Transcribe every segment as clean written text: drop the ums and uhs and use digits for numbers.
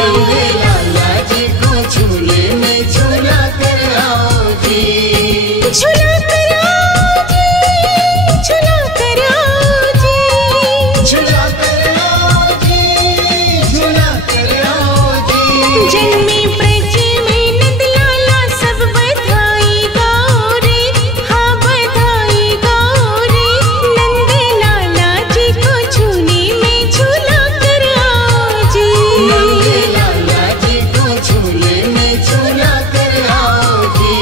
नंगे लाला जी को झूले में झूला कर आओ जी। झूला कर आओ जी, झूला कर आओ जी, झूला कर आओ जी, झूला कर आओ जी। जन्मे ब्रज में नंद लाला सब बधाई गाओ रे, हाँ बधाई गाओ रे। नंद लाला जी को झूले में झूला कर आओ जी। नंगे लाला जी को झूले में झूला कर आओ जी।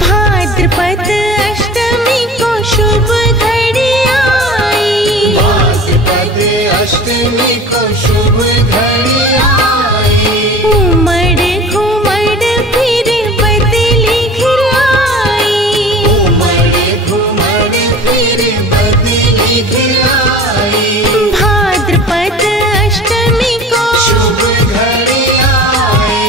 भाद्रपद अष्टमी को शुभ घड़ी आई, भाद्रपद अष्टमी को शुभ घड़ी आई। उमड़ घुमड़ फिर बदली घिर आई, उमड़ घुमड़ फिर बदली घिर आई। भाद्रपद अष्टमी को शुभ घड़ी आई,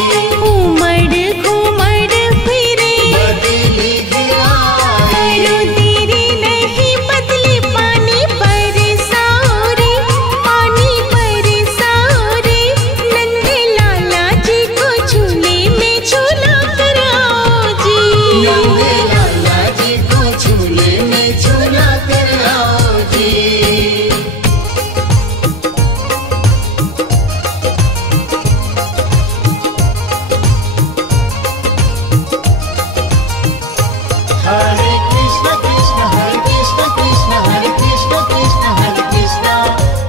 उमड़ घुमड़ फिर बदली घिर आई। करो देरी नहीं बदले पानी बरसाओ रे, पानी बरसाओ रे। नंद लाला जी को झूले में झूला कर आओ जी। नंगे लाला जी को झूले में झूला कर आओ जी। हरे कृष्ण कृष्ण हरे कृष्ण कृष्ण हरे कृष्ण कृष्ण हरे कृष्ण,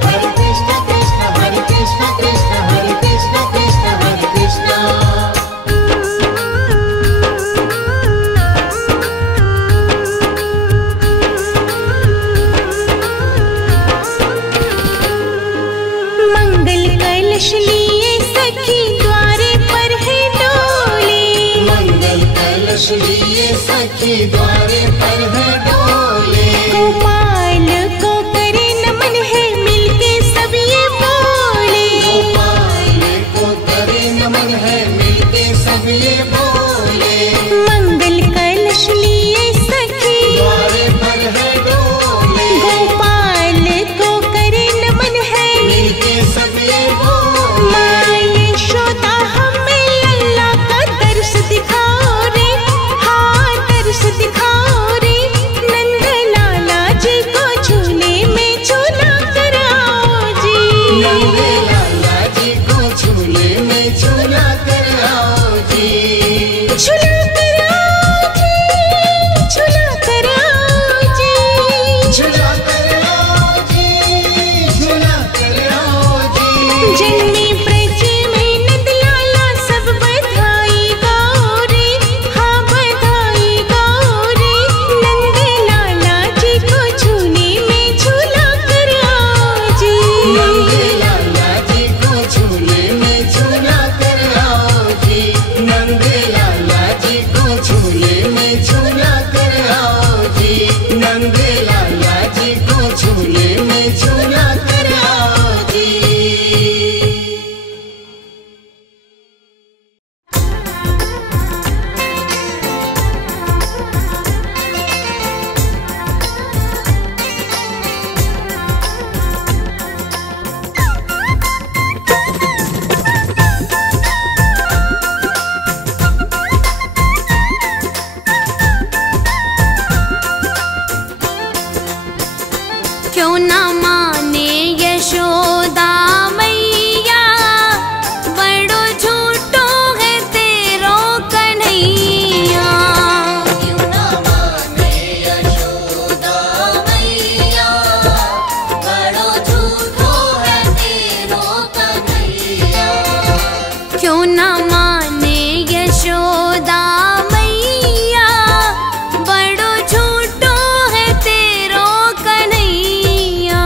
हरे कृष्ण कृष्ण हरे कृष्ण कृष्ण हरे कृष्ण कृष्ण हरे कृष्ण। मंगल कलश लिए सखी द्वारे पर है डोले, मंगल कलश लिए सखी द्वारे पर है डोले। गोपाल को करे नमन है मिलके सब ये बोले। गोपाल को करे नमन है मिलके सब ये बोले। मंगल कलश लिए सखी द्वारे पर है डोले, गोपाल को करे नमन है मिलके सब ये बोले। माँ यशोदा हमें लल्ला का दर्श दिखाओ रे, हाँ दर्श दिखाओ रे। नंद लाला जी को झूले में झूला कर आओ जी। नंगे लाला जी को झूले में झूला कर आओ जी। झूला कर आओ जी, झूला कर आओ जी, झूला कर आओ जी, झूला कर आओ जी। जन्मे ब्रज में नंद लाला सब बधाई गाओ रे, हाँ बधाई गाओ रे। नंद लाला जी को झूले में झूला कर आओ जी। नंगे लाला जी को झूले में झूला कर आओ जी। नंगे लाला जी को झूले में झूला कर आओ जी। नंगे लाला जी को झूले में झूला कर आओ जी। क्यों ना माने यशोदा मैया, बड़ो झूठो है तेरो कन्हैया। क्यों ना माने यशोदा मैया, बड़ो झूठो है तेरो कन्हैया। क्यों ना माने यशोदा मैया, बड़ो झूठो है तेरो कन्हैया।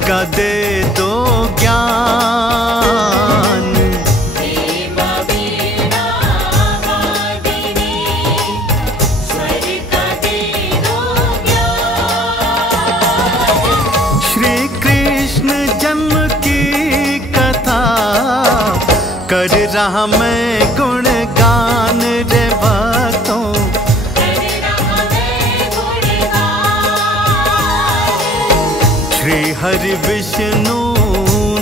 का दे दो ज्ञान, श्री कृष्ण जन्म की कथा कर रहा मैं गुणगान रे भक्तों। श्री हरि विष्णु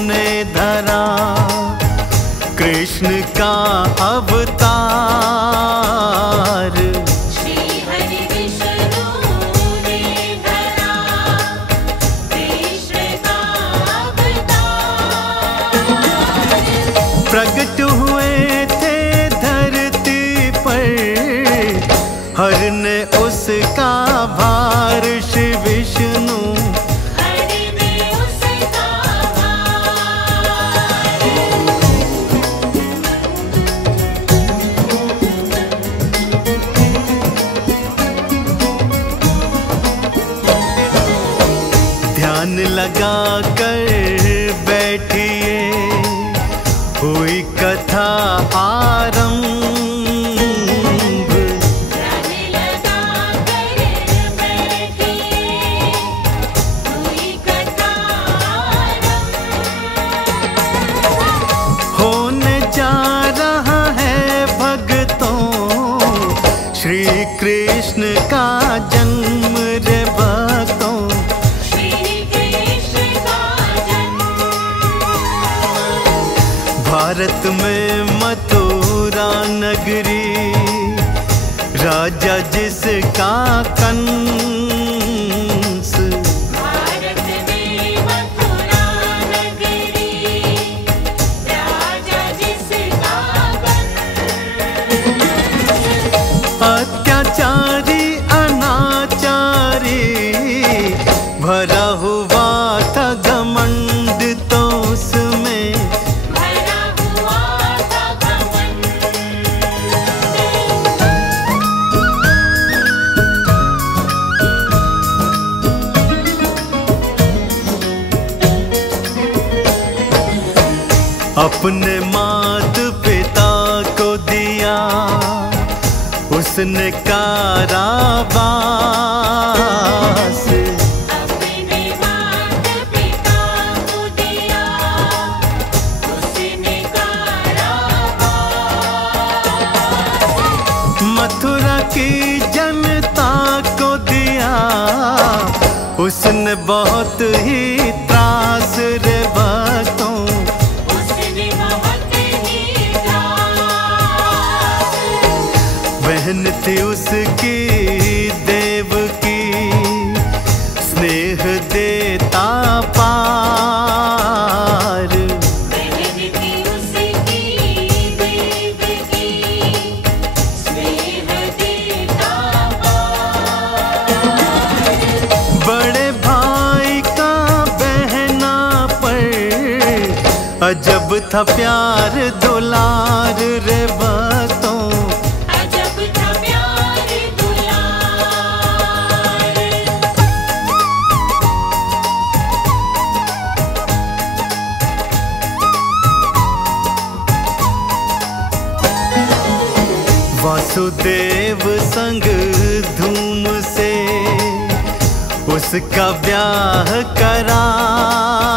ने धरा कृष्ण का अवतार, श्री हरि विष्णु ने धरा कृष्ण का अवतार। प्रकट हुए थे धरती पर हरने उसका भार, श्री विष्णु ध्यान लगा कर बैठिए, हुई कथा आरंभ। ध्यान लगा कर बैठिए, हुई कथा आरंभ। होने जा रहा है भक्तों श्री कृष्ण का जन्म रे भक्तों। भारत में मथुरा नगरी, राजा जिसका कंस। भारत में मथुरा नगरी, राजा जिसका कंस। अत्याचारी अनाचारी भरा हुआ था घमंड तो उसमें, अपने मात पिता को दिया उसने कारावास। अपने मात पिता को दिया उसने कारावास। मथुरा की जनता को दिया उसने बहुत ही त्रास रे भक्तों। बहन थी उसकी देवकी, स्नेह देता पार। बहन थी उसकी देवकी, स्नेह देता पार। बड़े भाई का बहना पर अजब था प्यार दुलार रे भक्तों। वासुदेव संग धूम से उसका ब्याह कराए।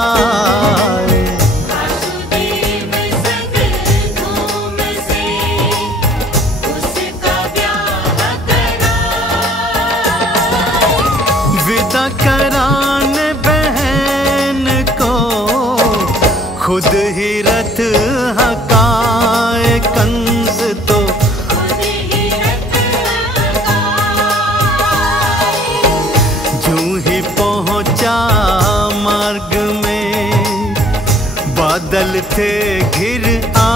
वासुदेव संग धूम से उसका ब्याह कराए। विदा कराने बहन को खुद ही रथ हकाए कंस तो। मार्ग में बादल थे घिर आए।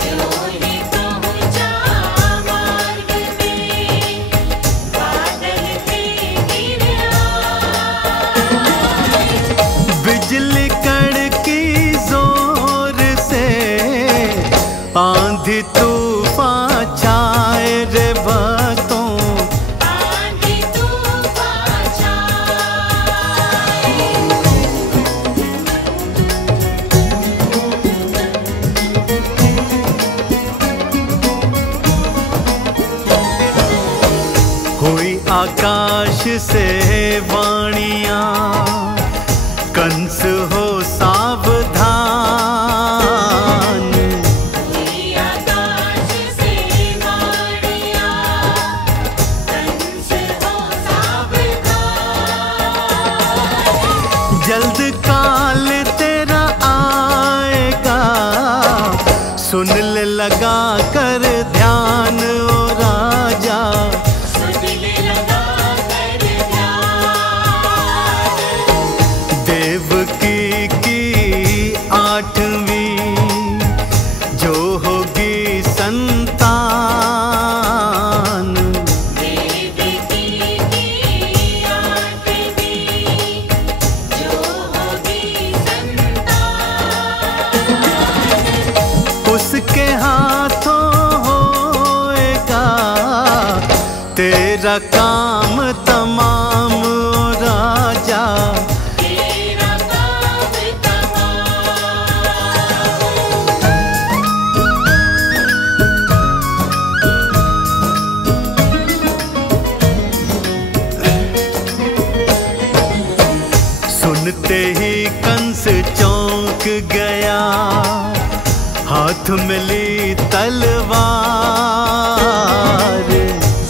जो ही पहुंचा मार्ग में बादल थे घिर आए। बिजली कड़की जोर से आंधी तूफान छाए रे भक्तों। आंधी तूफान छाए। से वाणियां, कंस हो सावधान। हुई आकाश से वाणियां, कंस हो सावधान। जल्द काल तेरा आएगा, सुन ले लगा कर ध्यान ओ राजा। सुन ले लगा कर ध्यान। देवकी की 8वीं जो होगी संतान। देवकी की 8वीं जो होगी संतान। उसके हाथों होएगा तेरा काम तमाम ओ राजा। तेरा काम तमाम। सुनते ही कंस चौंक गया, हाथ में ली तलवार।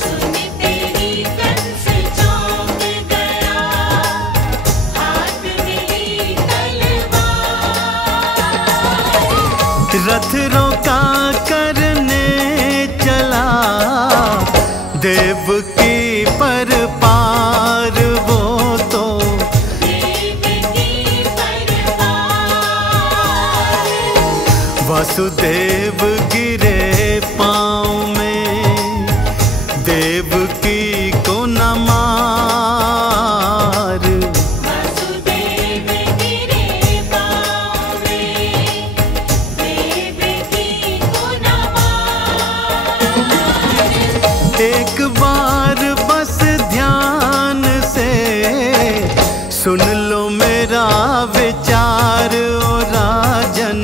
सुनते ही कंस चौंक गया, हाथ में ली तलवार। रथ रोका करने चला, देवकी पर पार वो तो। देवकी पर पार। वासुदेव गिरे पाँव में, देवकी को न मार। वासुदेव गिरे पाँव में, देवकी को न मार। एक बार बस ध्यान से सुन लो मेरा विचार ओ राजन।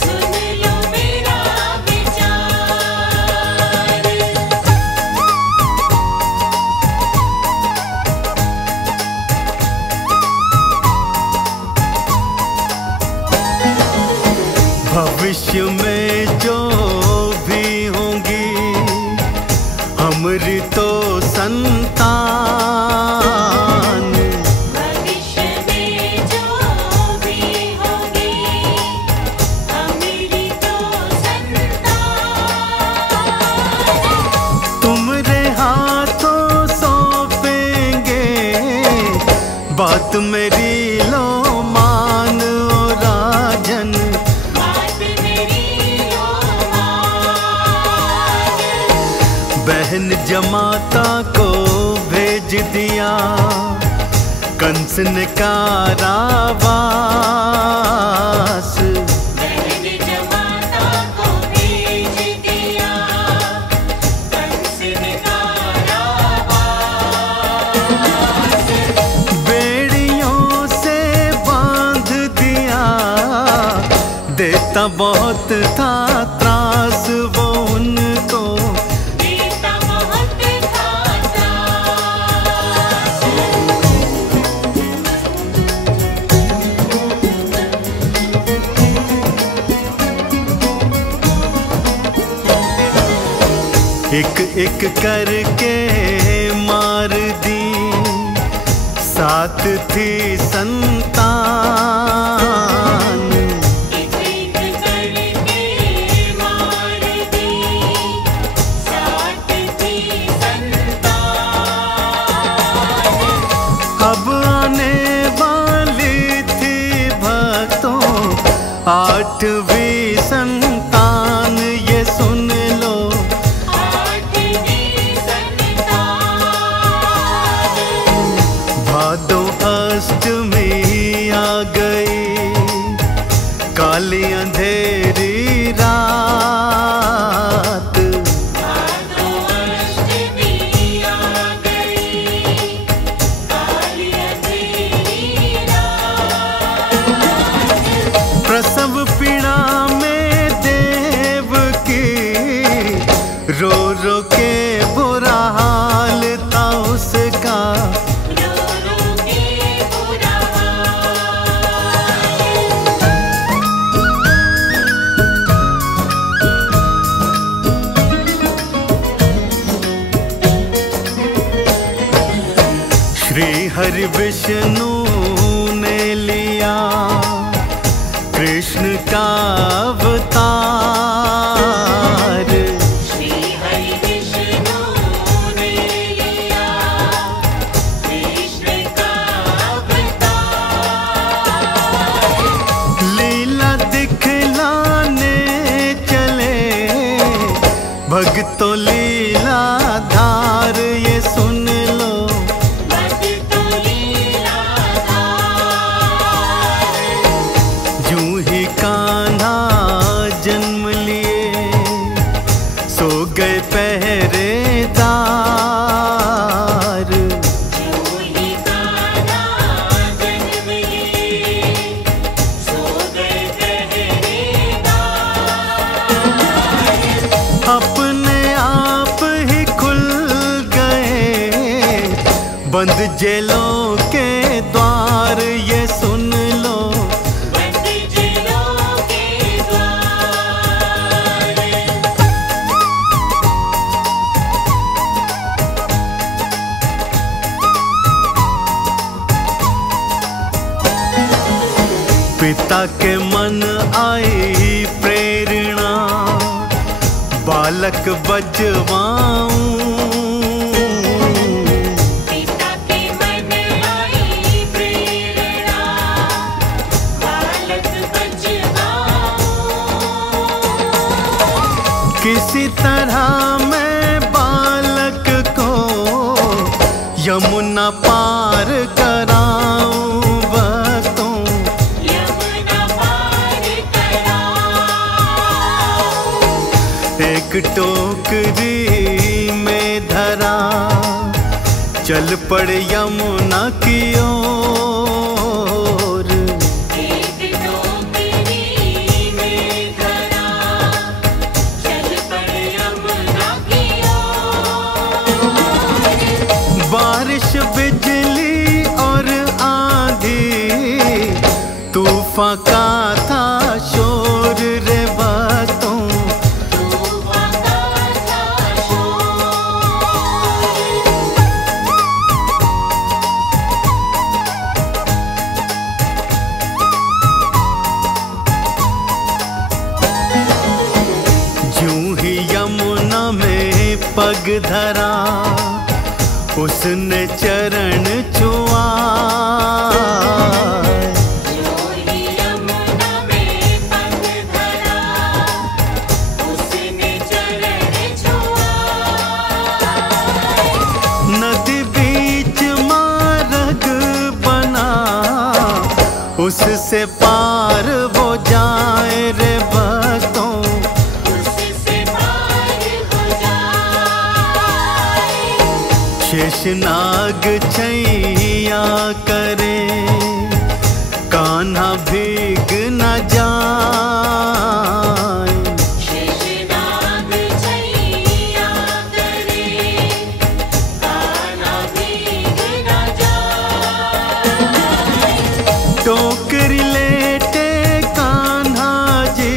सुन लो मेरा विचार। भविष्य में जो भी होंगी हमरी तो संतान। भविष्य में जो भी होगी हमारी तो संतान। तुमरे हाथों सौंपेंगे, बात मेरी लो मान ओ राजन। बात मेरी लो मान। बहन जमाता को भेज दिया, कंस ने कारावास। बहन जमाता को भेज दिया, कंस ने कारावास। बेड़ियों से बांध दिया, देता बहुत था त्रास वो उनको। देता बहुत था त्रास। एक एक करके मार दी, 7 थी संतान। एक एक करके मार दी, 7 थी संतान। अब आने वाली थी भक्तों 8वीं संतान, ये सुन लो। 8वीं संतान। भादो अष्टमी आ गई, काली अंधेरी रात। भादो अष्टमी आ गई, काली अंधेरी रात। प्रसव पीड़ा में देवकी रो रो के बुरा हाल था उसका। हरि विष्णु ने लिया कृष्ण का अवतार। श्री हरि विष्णु ने लिया कृष्ण का अवतार। लीला दिखलाने चले भक्तों लीला धार, ये सुन लो भक्तों लीला धार। जूं ही कान्हा जन्म लिए सो गए पहरेदार। जूही कान्हा जन्म लिए सो गए पहरेदार। अपने आप ही खुल गए बंद जेलों के द्वार, ये सुन लो बंद जेलों के द्वार। पिता के मन आई प्रेरणा बालक बजवाऊं। पिता के मन आई प्रेरणा बालक बजवाऊं। किसी तरह मैं बालक को यमुना पार कराऊं। भक्तों यमुना पार कराऊं। एक टोकरी में धरा चल पड़े यमुना की ओर। एक टोकरी में धरा चल पड़े यमुना की ओर। बारिश बिजली और आंधी तूफान का था शोर रे भक्तों। तूफान का था शोर। जूं ही यमुना में पग धरा उसने चरण छुआ। जोही यमुना में पग धरा उसने चरण छुआ। नदी बीच मार्ग बना उससे पार वो जाए रे भक्तों। उससे पार हो जाए। शेषनाग छैया करे कान्हा भीग न जाए। शेषनाग छैया करे कान्हा भीग न जाए। टोकरी लेटे कान्हा जी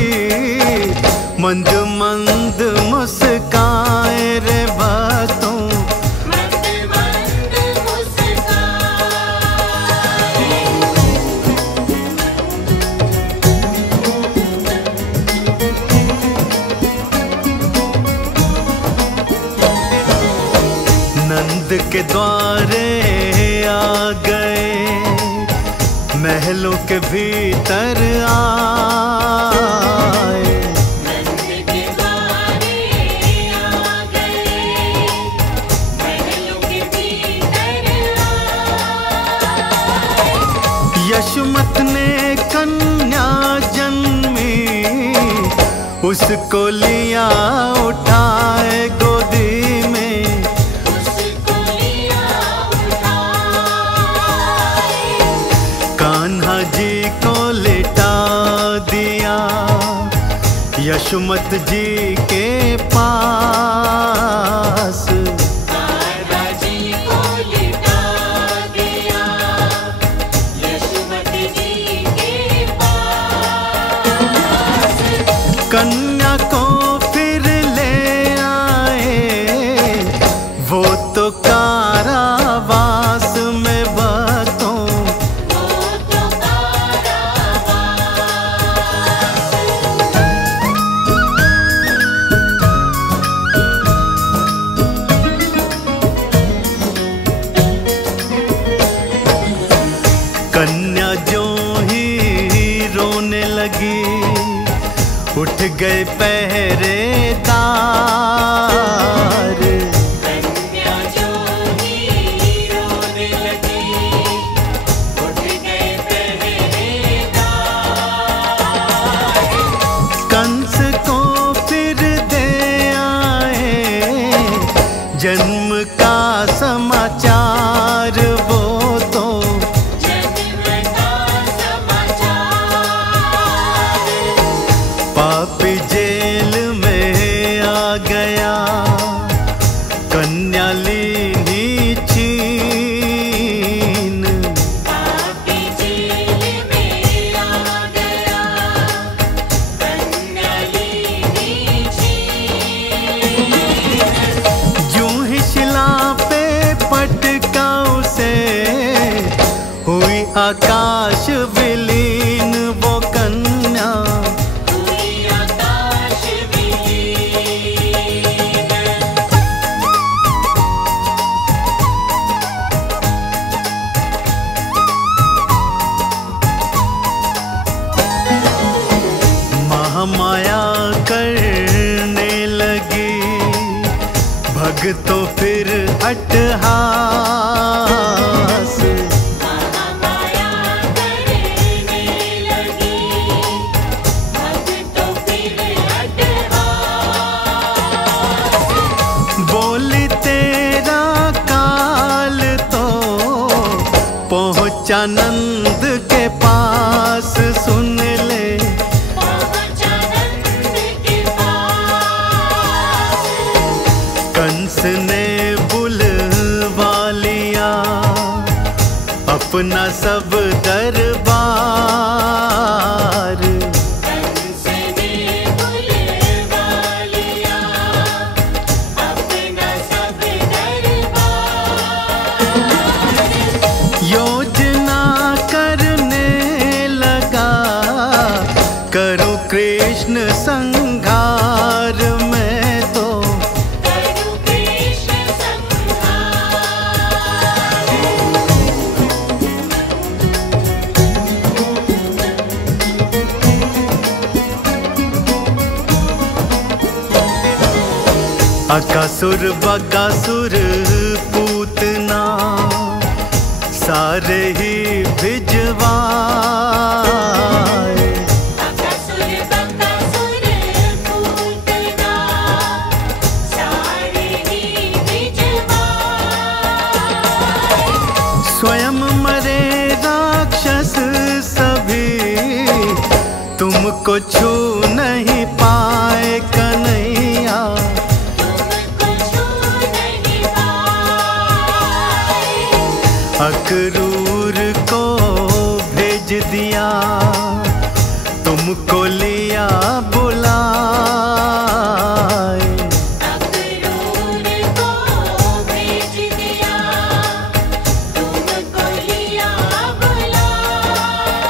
मंद मंद मुस्काए रे भक्तों। मंद मंद मुस्काए। नंद के द्वारे आ गए महलों के भीतर आए। नंद के द्वारे आ गए महलों के भीतर आए। यशोमत ने कन्या जन्मी उसको लिया उठाए गोदी में। उसको लिया उठाए। कान्हा जी को लेटा दिया यशोमत जी के पास। कान्हा जी को लिटा दिया यशोमती जी के पास। कन्या को फिर ले आए वो तो कारावास में बंद। कन्या जो ही रोने लगी, उठ गए पहरेदार। कन्या जो ही रोने लगी, उठ गए पहरेदार। कंस को फिर दे आए जन्म का समाचार, वो तो जन्म का समाचार। पापी जेल में आ गया, कन्या लीनी छीन। पापी जेल में आ गया, कन्या लीनी छीन। यूं ही शिला पे पटका उसे, हुई आकाश विलीन वो कन्या। हुई आकाश विलीन। महामाया करने लगी, भक्तों फिर अट्टहास। महामाया करने लगी, भक्तों फिर अट्टहास। बोली तेरा काल तो पहुंचा नंद के पास, सुन ले पहुंचा नंद के पास। कंस ने बुलवा लिया अपना सब दरबार। कंस ने बुलवा लिया अपना सब दरबार। योजना करने लगा, करो कृष्ण संहार में तो। करूं कृष्ण संहार। अकासुर बकासुर पूतना सारे ही भिजवाए। अकासुर बकासुर पूतना सारे ही भिजवाए। स्वयं मरे राक्षस सभी, तुमको छू नहीं पाए कन्हैया। तुमको छू नहीं पाए। अक्रूर को भेज दिया, तुमको लिया बुलाए। अक्रूर को भेज दिया, तुमको लिया बुलाए।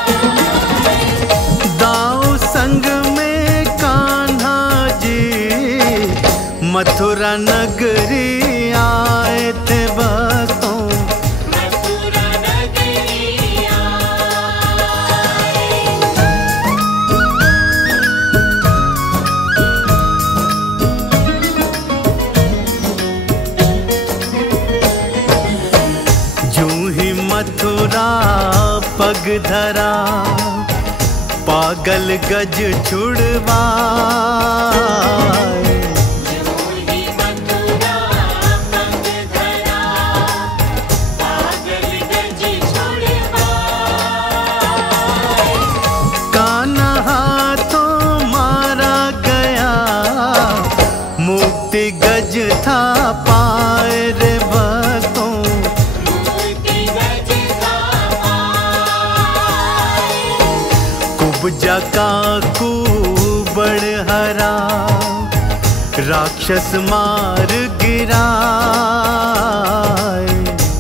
दाऊ संग में कान्हा जी, मथुरा नगरी आए थे भक्तों। मथुरा नगरी आए। यूं ही मथुरा पग धरा, पागल गज छुड़वाए। जोही मथुरा पग धरा, पागल गज छुड़वाए। कान्हा हाथों मारा गया, मुक्ति गज था पाए रे भक्तों। मूर्ति गज था पाए। कुब्जा का कुबड़ हरा, राक्षस मार गिराए।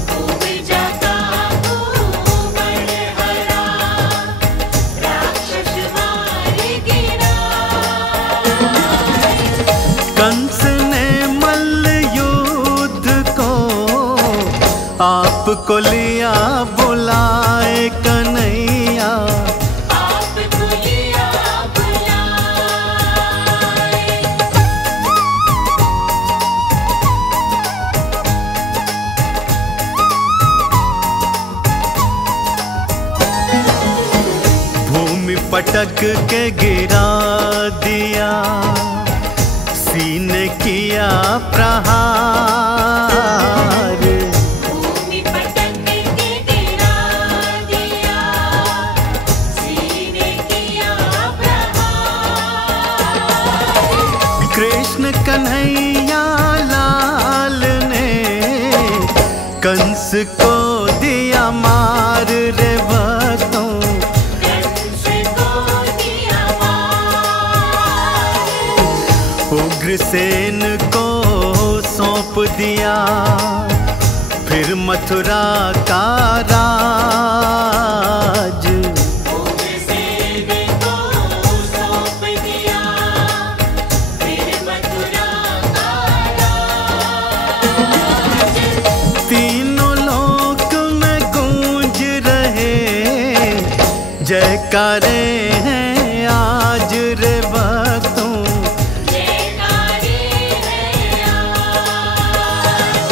कुब्जा का कुबड़ हरा, राक्षस मार गिराए। कंस ने मल्ल युद्ध को आपको लिया बुलाए कन्हैया। पटक के गिरा दिया, सीने किया प्रहार। भूमि पटक के गिरा दिया, सीने किया प्रहार। कृष्ण कन्हैया लाल ने कंस को दिया मार रे भक्तों, कंस को दिया मार। उग्रसेन को सौंप दिया, फिर मथुरा का राज। उग्रसेन को सौंप दिया, फिर मथुरा का राज। तीनों लोक में गूंज रहे जयकारे हैं आज रे भक्तों। जयकारे हैं आज।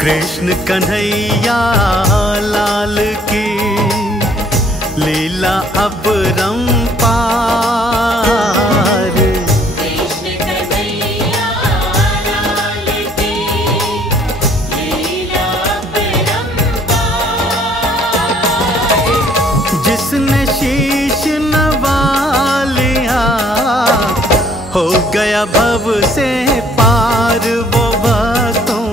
कृष्ण कन्हैया लाल की लीला अपरंपार। कृष्ण कन्हैया लाल की लीला अपरंपार। जिसने शीश नवा लिया हो गया भव से पार वो भक्तों।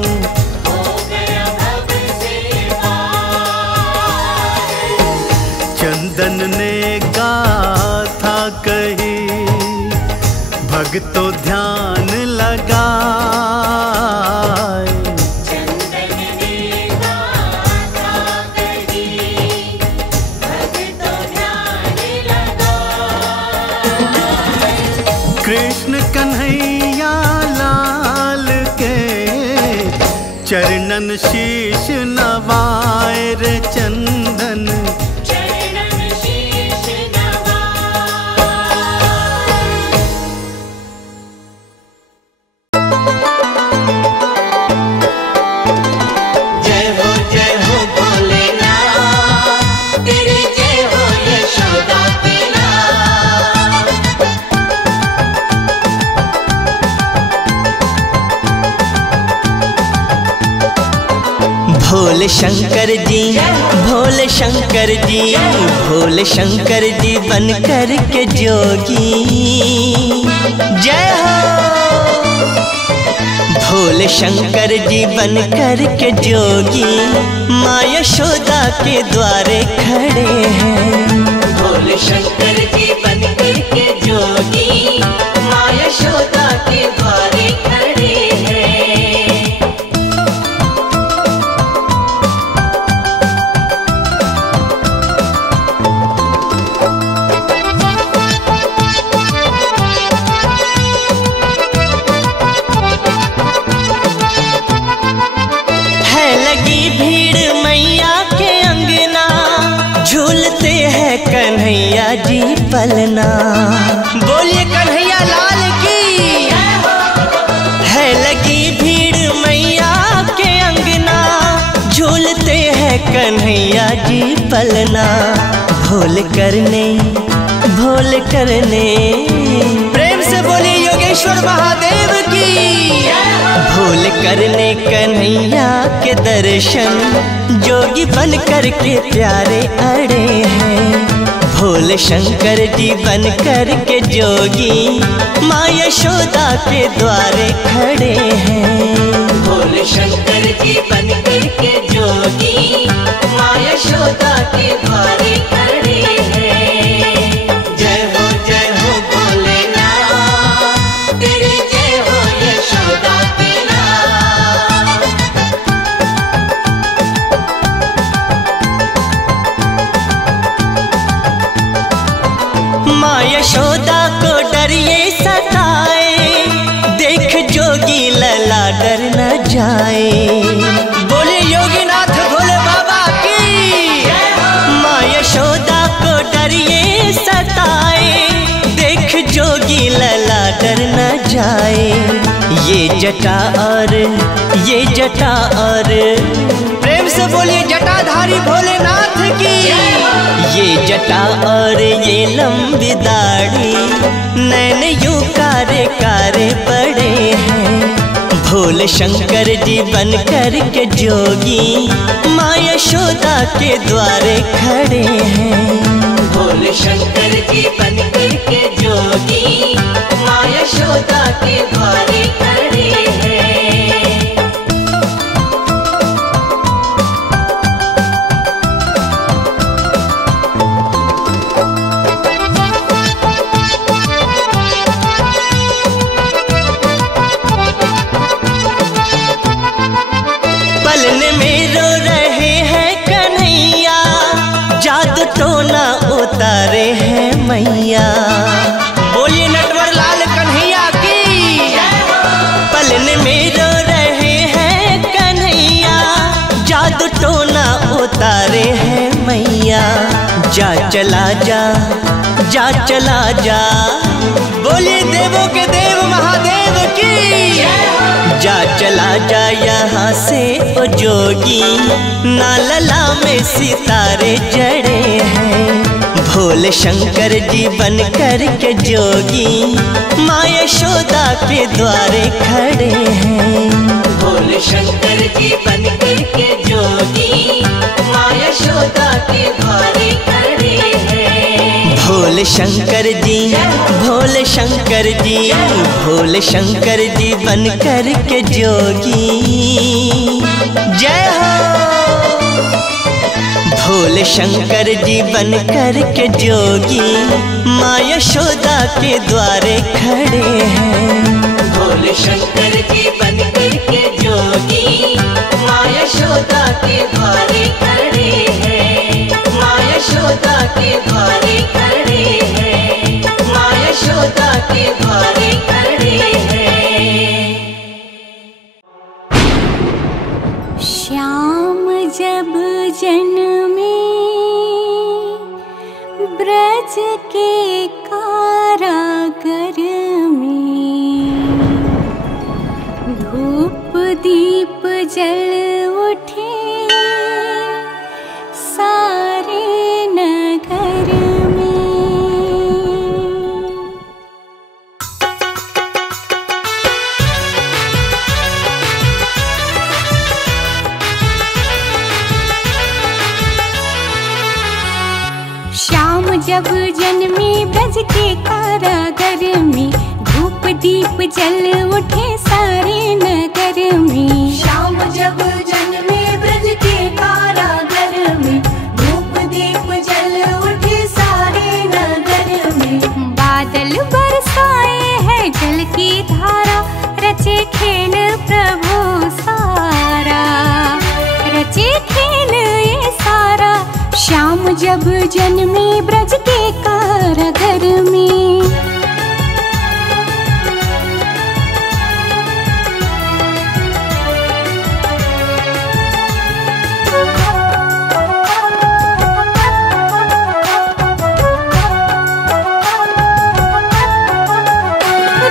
हो गया भव से पार। चंदन ने गाथा कही भक्तों ध्यान लगाए। चंदन ने गाथा कही भक्तों ध्यान लगाए। कृष्ण कन्हैया लाल के चरणन शीश नवाए रे चंदन। चरणन शीश नवाए। जय हो भोलेनाथ, तेरी जय हो यशोदा के लाल। भोले शंकर जी, भोले शंकर जी, भोले शंकर जी बनकर के जोगी। जय हो। भोले शंकर जी बनकर के जोगी, माँ यशोदा के द्वारे खड़े हैं। भोले शंकर जी बनकर के जोगी, माँ यशोदा के द्वारे खड़े हैं। है लगी भीड़ मैया के अंगना, झूलते हैं कन्हैया जी पलना। बोलिए कन्हैया लाल की। है लगी भीड़ मैया के अंगना, झूलते हैं कन्हैया जी पलना। भोल करने, भोल करने, प्रेम से बोलिए योगेश्वर महादेव की। भोल करने कन्हैया के दर्शन, जोगी बन कर के प्यारे अड़े हैं। भोले शंकर जी बन कर के जोगी, माँ यशोदा के द्वारे खड़े हैं। भोले शंकर जी बनकर के जोगी, माँ यशोदा के द्वारे खड़े हैं। जय हो भोलेनाथ, तेरी जय हो यशोदा के लाल। माँ यशोदा को डरिए सताए, देख जोगी लला डर न जाए। बोले योगीनाथ भोले बाबा की। माँ यशोदा को डरिए सताए, देख जोगी लला डर न जाए। ये जटा और ये जटा और प्रेम से बोलिए जटाधारी भोलेनाथ की। ये जटा और ये लंबी दाढ़ी, नैन यूं कारे कारे पड़े हैं। भोले शंकर जी बन कर के जोगी, माँ यशोदा के द्वारे खड़े हैं। भोले शंकर जी बन कर के जोगी, माँ यशोदा के द्वारे खड़े हैं। पलने में रो रहे हैं कन्हैया, जादू टोना उतारे हैं मैया। बोलिए नटवर लाल कन्हैया की। पलने में रो रहे हैं कन्हैया, जादू टोना उतारे हैं मैया। जा चला जा, जा चला जा, बोलिए देवों के देव महादेव की। जा चला जा यहाँ से ओ जोगी, नालला में सितारे जड़े हैं। भोले शंकर जी बन कर के जोगी, माँ यशोदा के द्वारे खड़े हैं। भोले शंकर जी बन कर के जोगी, माँ यशोदा के द्वारे खड़े हैं। भोले शंकर जी, भोले शंकर जी, भोले शंकर जी बन कर के जोगी। जय हो। भोले शंकर जी बन कर के जोगी, माँ यशोदा के द्वारे खड़े हैं। भोले शंकर जी बन कर के जोगी, माँ यशोदा के द्वारे खड़े हैं। माँ यशोदा के द्वारे खड़े हैं। माँ यशोदा के द्वारे खड़े हैं। श्याम जब जन्मे ब्रज के कारागर में, धूप दीप जल उठे सारे नगर में। श्याम जब जन्मे ब्रज के कारागर में, धूप दीप जल उठे सारे नगर में। श्याम जब जन्मे ब्रज के कारागर में, धूप दीप जल उठे सारे नगर में। बादल बरसाए है जल की धारा, रचे खेल प्रभु सारा, रचे खेल ये सारा। श्याम जब जन्मे ब्रज के कारागर में।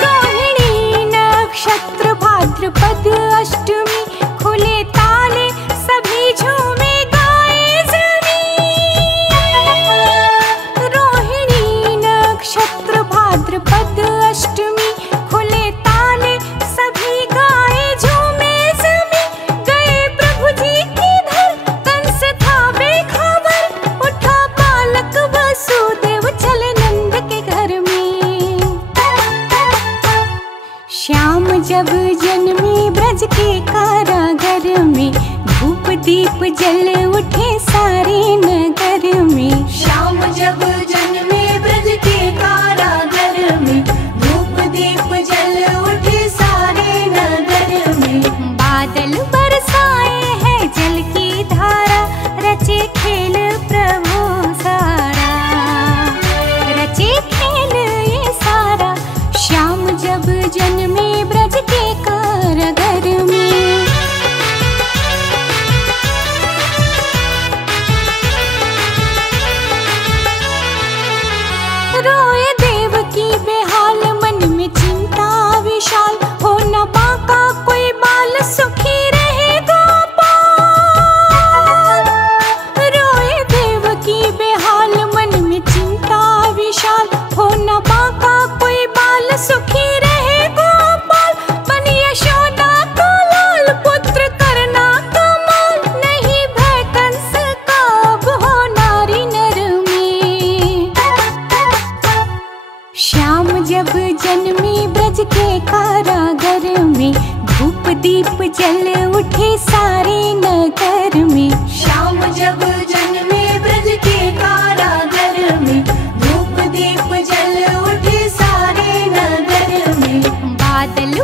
रोहिणी नक्षत्र भाद्रपद अष्टमी, खुले ताले सभी झूमे गाए जमीन। रोहिणी नक्षत्र भाद्रपद अष्टमी, खुले ताले सभी गाए झूमे जमीन। गए प्रभु जी की धर, कंस था बेखबर, उठा बालक वसुदेव चले नंद के घर में। श्याम जब जन्मे ब्रज के कारागर में, धूप दीप जल उठे सारे नगर में। श्याम जब जन्मे ब्रज के कारागर में, धूप दीप जल उठे सारे नगर में। बादल बरसाए है जल की धारा, रचे खेल प्रभु सारा, रचे खेल ये सारा। श्याम जब जन्मे ब्रज के कारागर में। रोए देव की बेहाल, मन में चिंता विशाल, हो न के कारागर में धूप दीप जल उठे सारे नगर में। श्याम जब जन्मे ब्रज के कारागर में धूप दीप जल उठे सारे नगर में। बादल